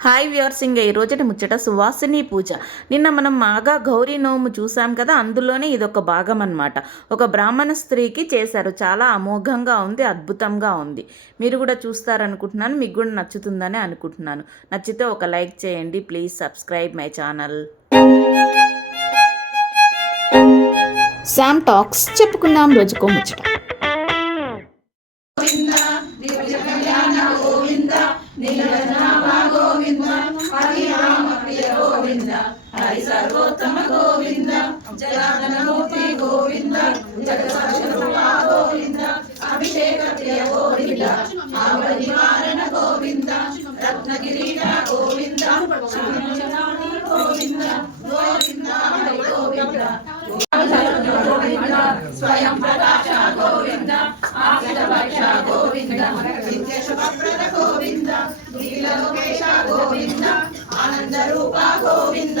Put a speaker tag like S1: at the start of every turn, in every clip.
S1: Hi viewers ఇంకా ఈ రోజుటి ముచ్చట సువాసిని పూజ. నిన్న మనం మాగా గౌరీ నోము చూసాం కదా అందులోనే ఇదొక భాగం అన్నమాట. ఒక బ్రాహ్మణ స్త్రీకి చేశారు. చాలా అమోఘంగా ఉంది అద్భుతంగా ఉంది. మీరు కూడా చూస్తారనుకుంటున్నాను మీకు కూడా నచ్చుతుందని అనుకుంటున్నాను. నచ్చితే ఒక లైక్ చేయండి please subscribe my channel.
S2: Sam Talks చెప్పుకుందాం రోజుకో ముచ్చట.
S3: జ్ఞానమూర్తి గోవింద జగసర్వా గోవింద అభిషేక ప్రియ గోవింద ఆవల గోవింద రత్న గోవింద గోవింద గోవింద గోవింద స్వయం ప్రకాశ గోవింద ఆశ గోవింద విద్యశుభప్రద గోవింద నీల గోవింద
S4: ఆనంద రూప గోవింద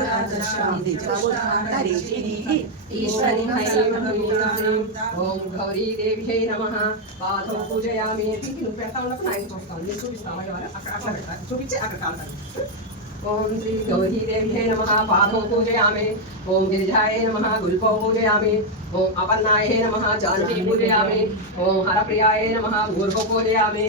S4: दशामि प्रबुधान्तरिक्षिणीः ईश्वरीमयैव ॐ गौरी देव्यै नमः। पादौ पूजयामि। इति किन्तु पेहता उन अपना आयत होता है इसको ओम श्री गौरी देव्यै नमः पादौ ओम गिरिजाय नमः। गुल्पौ पूजयामि। ओम अपन्नाय नमः। जानकी पूजयामि। ओम हरप्रियाय नमः। भूर्भौ पूजयामि।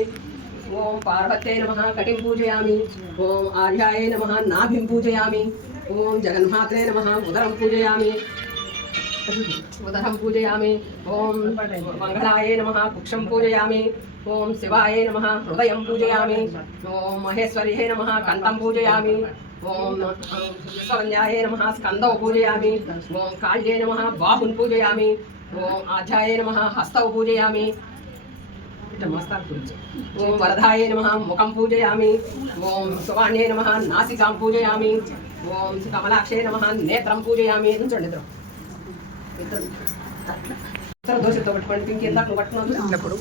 S4: ओम पार्वत्यै नमः। कटिं पूजयामि। ओम आर्याय नमः। नाभिं पूजयामि। ఓం జగన్మాత్రే నమ ఉదరం పూజయామి ఉదరం పూజయామి ఓం మంగళాయ నమ కుక్షం పూజయామి ఓం శివాయ నమ హృదయం పూజయామి ఓం మహేశ్వర్యే నమ కంఠం పూజయామి ఓం విశ్వవన్యాయ నమ స్కందం పూజయామి ఓం కాళ్యే నమ బాహున్ పూజయామి ఓం ఆధ్యాయ నమ హస్తౌ పూజయామి నమస్కారం గురించి ఓం వరదాయ నమ ముఖం పూజయామి. ఓం సువాణ్యే నమ నాసికాం పూజయామి. ఓం కమలాక్షే నమ నేత్రం పూజయామి. నుంచండి ఇద్దరు. ఇద్దరు. ఇద్దరు దోషతో పట్టుకోండి. ఇంకేం పట్టుకున్నాం పట్టుకున్నాను అప్పుడు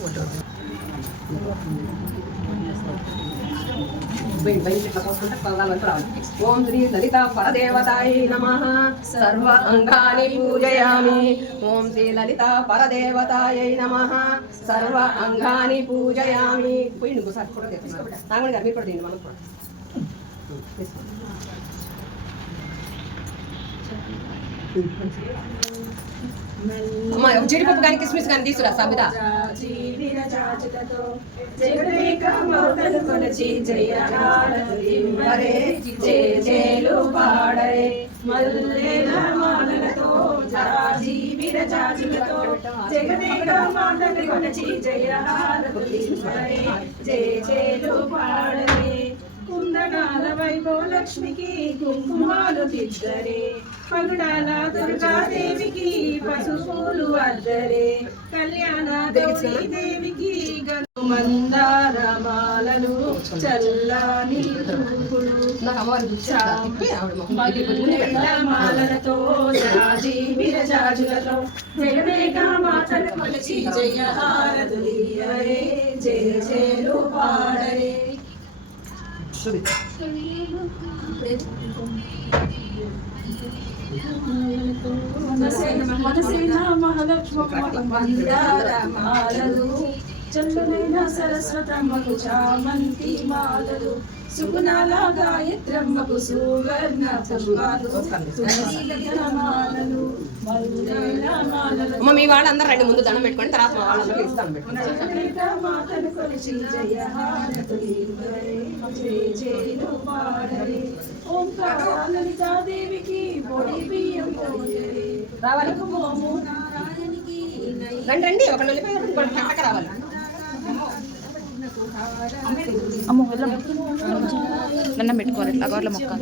S4: ఓం శ్రీ లలిత పరదేవతాయ నమ. సర్వ అంగాని పూజయామి. ఓం శ్రీ లలిత పరదేవతాయ నమ. సర్వ అంగాని పూజయామి. పోయి నువ్వు సార్ కూడా నాగమణి గారు మీరు కూడా దీన్ని మనం కూడా. అమ్మా జీడిపప్పు కానీ కిస్మిస్ కానీ తీసుకురా సబిత
S5: జేలు జయ పాడరే కుందనాల వైభవలక్ష్మికి కుంకుమాలు దిద్దరే పగుడాల దుర్గాదేవికి పసుపులు అద్దరే కళ్యాణ దేవికి మందారమాలలు చల్లాని మాలలతో జాజి విరజాజులతో మాటలు కొలిచి జయ జయ మనసేన మహాలక్ష్మ మందారమాలలు సరస్వతమ్మకు చామంతి మాలలు. సుగుణాల గాయత్రమ్మకు సువర్ణ
S4: అమ్మ మీ వాళ్ళందరూ రండి ముందు దండం పెట్టుకొని తర్వాత మా వాళ్ళందరికీ ఇస్తాను పెట్టుకోండి రావాలి. రండి రండి ఒకళ్ళు రావాలి.
S5: అమ్మో వెళ్ళమ్మ దండం పెట్టుకోవాలి ఇట్లా గోర్ల మొక్క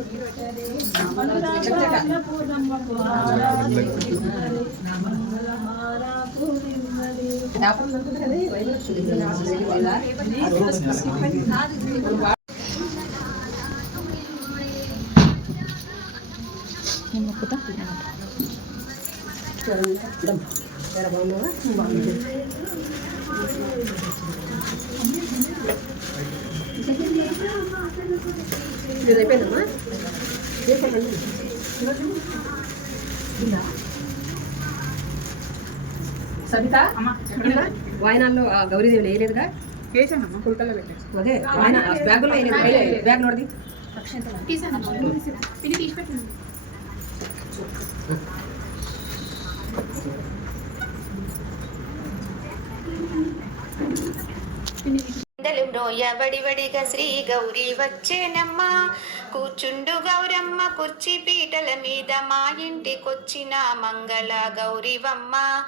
S5: మొక్కుతా
S4: ఇది అయిపోయిందమ్మా? సబిత? వాయనాల్లో ఆ గౌరీదేవి వేయలేదుగా? అదే వాయన వేయలేదు. బ్యాగ్ నోడిది
S6: అందలు మ్రోయ బడివడిగా శ్రీ గౌరీ వచ్చేనమ్మా. కూర్చుండు గౌరమ్మ కుర్చీ పీటల మీద మా ఇంటికొచ్చిన మంగళ గౌరీవమ్మ.